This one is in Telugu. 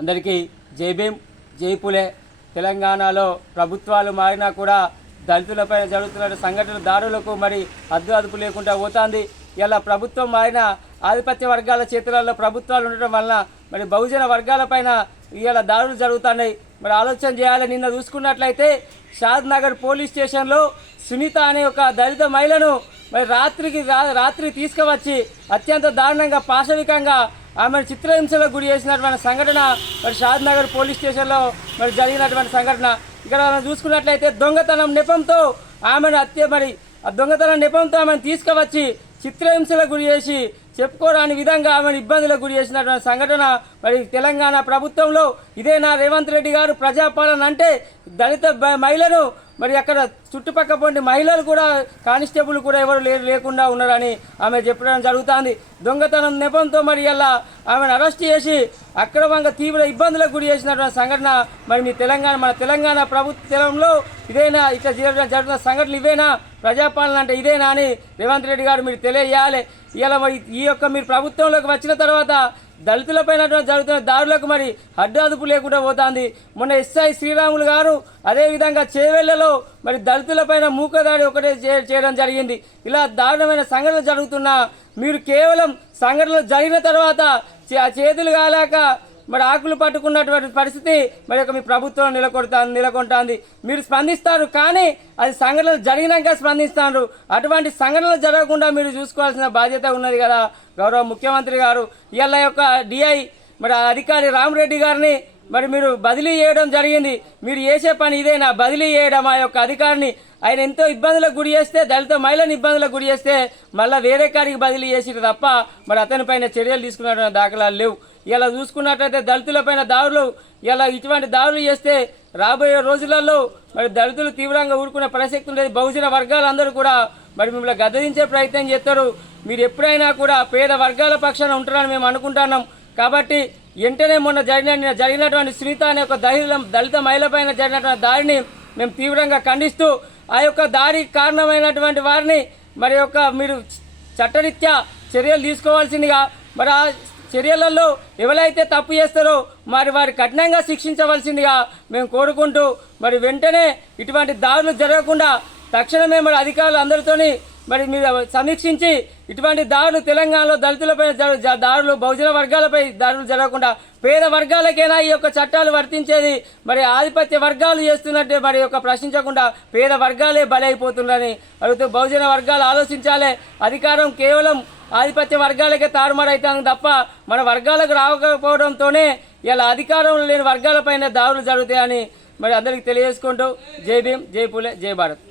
అందరికీ జై భీమ్ జై పులే. తెలంగాణలో ప్రభుత్వాలు మారినా కూడా దళితులపై జరుగుతున్న సంఘటనల దాడులకు మరి అదుపు లేకుండా పోతుంది. ఇలా ప్రభుత్వం మారిన ఆధిపత్య వర్గాల చేతులలో ప్రభుత్వాలు ఉండటం వలన మరి బహుజన వర్గాలపైన ఇలా దాడులు జరుగుతున్నాయి. మరి ఆలోచన చేయాలి. నిన్న చూసుకున్నట్లయితే షాద్ నగర్ పోలీస్ స్టేషన్లో సునీత అనే ఒక దళిత మహిళను మరి రాత్రి తీసుకువచ్చి అత్యంత దారుణంగా పాశవికంగా ఆమెను చిత్రహింసలకు గురి చేసినటువంటి సంఘటన మరి షాద్ నగర్ పోలీస్ స్టేషన్లో మరి జరిగినటువంటి సంఘటన. ఇక్కడ మనం చూసుకున్నట్లయితే దొంగతనం నెపంతో ఆమెను దొంగతనం నెపంతో ఆమెను తీసుకువచ్చి చిత్రహింసలకు గురి చేసి చెప్పుకోరాని విధంగా ఆమెను ఇబ్బందులకు గురి చేసినటువంటి సంఘటన మరి తెలంగాణ ప్రభుత్వంలో ఇదేనా రేవంత్ రెడ్డి గారు ప్రజాపాలన అంటే? దళిత మహిళను మరి అక్కడ చుట్టుపక్కల పొంటి మహిళలు కూడా కానిస్టేబుల్ కూడా ఎవరు లేకుండా ఉన్నారని ఆమె చెప్పడం జరుగుతుంది. దొంగతనం నెపంతో మరి ఇలా ఆమెను అరెస్ట్ చేసి అక్రమంగా తీవ్ర ఇబ్బందులకు గురి చేసినటువంటి సంఘటన మరి మన తెలంగాణ ప్రభుత్వంలో ఇదేనా? ఇట్లా జరుగుతున్న సంఘటనలు ఇవేనా? ప్రజాపాలన అంటే ఇదేనా అని రేవంత్ రెడ్డి గారు మీరు తెలియజేయాలి. ఇలా మరి మీరు ప్రభుత్వంలోకి వచ్చిన తర్వాత దళితులపైన జరుగుతున్న దాడులకు మరి అడ్డు లేకుండా పోతుంది. మొన్న ఎస్ఐ శ్రీరాములు గారు అదేవిధంగా చేవెళ్లలో మరి దళితులపైన మూకదాడి ఒకటే చేయడం జరిగింది. ఇలా దారుణమైన సంఘటనలు జరుగుతున్నా మీరు కేవలం సంఘటనలు జరిగిన తర్వాత చేతులు కాలేక మరి ఆకులు పట్టుకున్నటువంటి పరిస్థితి మరి మీ ప్రభుత్వం నెలకొంటుంది. మీరు స్పందిస్తారు, కానీ అది సంఘటనలు జరిగినాక స్పందిస్తారు. అటువంటి సంఘటనలు జరగకుండా మీరు చూసుకోవాల్సిన బాధ్యత ఉన్నది కదా గౌరవ ముఖ్యమంత్రి గారు. ఇలా యొక్క డిఐ మరి అధికారి రామరెడ్డి గారిని మరి మీరు బదిలీ చేయడం జరిగింది. మీరు చేసే పని ఇదేనా? బదిలీ చేయడం ఆ యొక్క అధికారిని. ఆయన ఎంతో ఇబ్బందులకు గురి చేస్తే, దళిత మహిళను ఇబ్బందులకు గురి చేస్తే మళ్ళీ వేరే కాడికి బదిలీ చేసిరు తప్ప మరి అతనిపైన చర్యలు తీసుకున్న దాఖలాలు లేవు. ఇలా చూసుకున్నట్లయితే దళితులపైన దాడులు, ఇలా ఇటువంటి దాడులు చేస్తే రాబోయే రోజులలో మరి దళితులు తీవ్రంగా ఊరుకునే ప్రసక్తి ఉండేది. బహుజన వర్గాలందరూ కూడా మరి మిమ్మల్ని గద్దదించే ప్రయత్నం చేస్తారు. మీరు ఎప్పుడైనా కూడా పేద వర్గాల పక్షాన ఉంటారని మేము అనుకుంటున్నాం. కాబట్టి వెంటనే మొన్న జరిగినటువంటి సునీత అనే ఒక దళిత మహిళ పైన జరిగినటువంటి దాడిని మేము తీవ్రంగా ఖండిస్తూ ఆ యొక్క దాడికి కారణమైనటువంటి వారిని మీరు చట్టరీత్యా చర్యలు తీసుకోవాల్సిందిగా, మరి ఆ చర్యలలో ఎవరైతే తప్పు చేస్తారో మరి వారి కఠినంగా శిక్షించవలసిందిగా మేము కోరుకుంటూ మరి వెంటనే ఇటువంటి దాడులు జరగకుండా తక్షణమే మరి అధికారులు అందరితోని మరి మీరు సమీక్షించి ఇటువంటి దాడులు తెలంగాణలో దళితులపై దాడులు, బహుజన వర్గాలపై దాడులు జరగకుండా పేద వర్గాలకైనా ఈ యొక్క చట్టాలు వర్తించేది. మరి ఆధిపత్య వర్గాలు చేస్తున్నట్టే మరి యొక్క ప్రశ్నించకుండా పేద వర్గాలే బలైపోతున్నారని అడుగుతూ బహుజన వర్గాలు ఆలోచించాలి. అధికారం కేవలం ఆధిపత్య వర్గాలకే తారుమారైతుంది తప్ప మన వర్గాలకు రాకపోవడంతోనే ఇలా అధికారం లేని వర్గాలపైన దాడులు జరుగుతాయని మరి అందరికీ తెలియజేసుకుంటూ జై భీమ్, జై పులే, జై భారత్.